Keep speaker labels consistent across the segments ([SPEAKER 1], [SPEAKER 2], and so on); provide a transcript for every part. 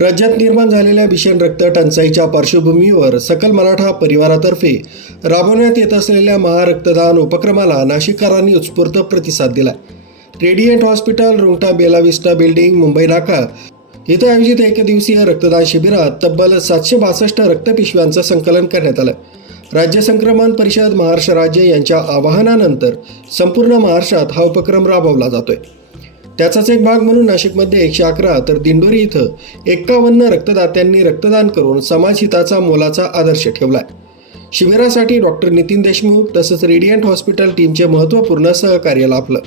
[SPEAKER 1] राज्यात निर्माण झालेल्या भीषण रक्त टंचाईच्या पार्श्वभूमीवर सकल मराठा परिवारातर्फे राबवण्यात येत असलेल्या महारक्तदान उपक्रमाला नाशिककरांनी उत्स्फूर्त प्रतिसाद दिला radiant hospital Rungta Bellavista building Mumbai Naka इथं आयोजित एकदिवसीय रक्तदान शिबिरात तब्बल सातशे बासष्ट रक्तपिशव्यांचं संकलन करण्यात आलं राज्य संक्रमण परिषद महाराष्ट्र राज्य यांच्या आवाहनानंतर संपूर्ण महाराष्ट्रात हा उपक्रम राबवला जातोय त्याचाच एक भाग म्हणून नाशिकमध्ये एकशे अकरा तर दिंडोरी इथं एक्कावन्न रक्तदात्यांनी रक्तदान करून समाजहिताचा मोलाचा आदर्श ठेवला शिबिरासाठी डॉक्टर नितीन देशमुख तसंच रेडियंट हॉस्पिटल टीमचे महत्त्वपूर्ण सहकार्य लाभलं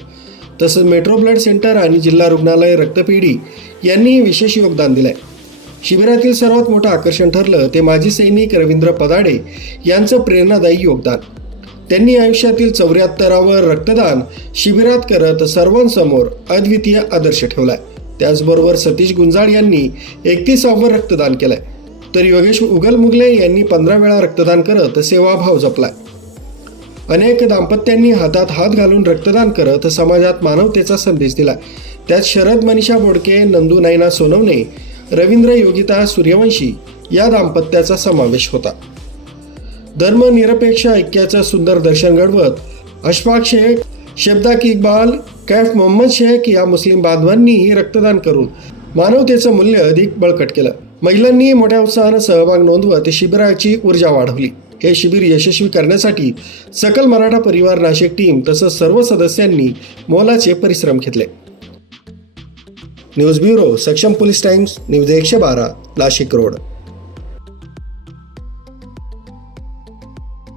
[SPEAKER 1] तसंच मेट्रो ब्लड सेंटर आणि जिल्हा रुग्णालय रक्तपेढी यांनी विशेष योगदान दिलं शिबिरातील सर्वात मोठं आकर्षण ठरलं ते माजी सैनिक रवींद्र पदाडे यांचं प्रेरणादायी योगदान त्यांनी आयुष्यातील चौऱ्याहत्तरावर रक्तदान शिबिरात करत सर्वांसमोर अद्वितीय आदर्श ठेवला त्याचबरोबर सतीश गुंजाळ यांनी एकतीसावर रक्तदान केलंय तर योगेश मुगले यांनी पंधरा वेळा रक्तदान करत सेवाभाव जपलाय अनेक दाम्पत्यांनी हातात हात घालून रक्तदान करत समाजात मानवतेचा संदेश दिला त्यात शरद मनीषा बोडके नंदू नायना सोनवणे रवींद्र योगिता सूर्यवंशी या दाम्पत्याचा समावेश होता धर्मनिरपेक्ष ऐक्याचं सुंदर दर्शन घडवत अशफाक शेख शेबदाक इकबाल कैफ मोहम्मद शेख या मुस्लिम बांधवांनीही रक्तदान करून मानवतेचं मूल्य अधिक बळकट केलं महिलांनी मोठ्या उत्साहानं सहभाग नोंदवत शिबिराची ऊर्जा वाढवली हे शिबिर यशस्वी करण्यासाठी सकल मराठा परिवार नाशिक टीम तसंच सर्व सदस्यांनी मोलाचे परिश्रम घेतले news bureau Saksham police times news एकशे बारा नाशिक रोड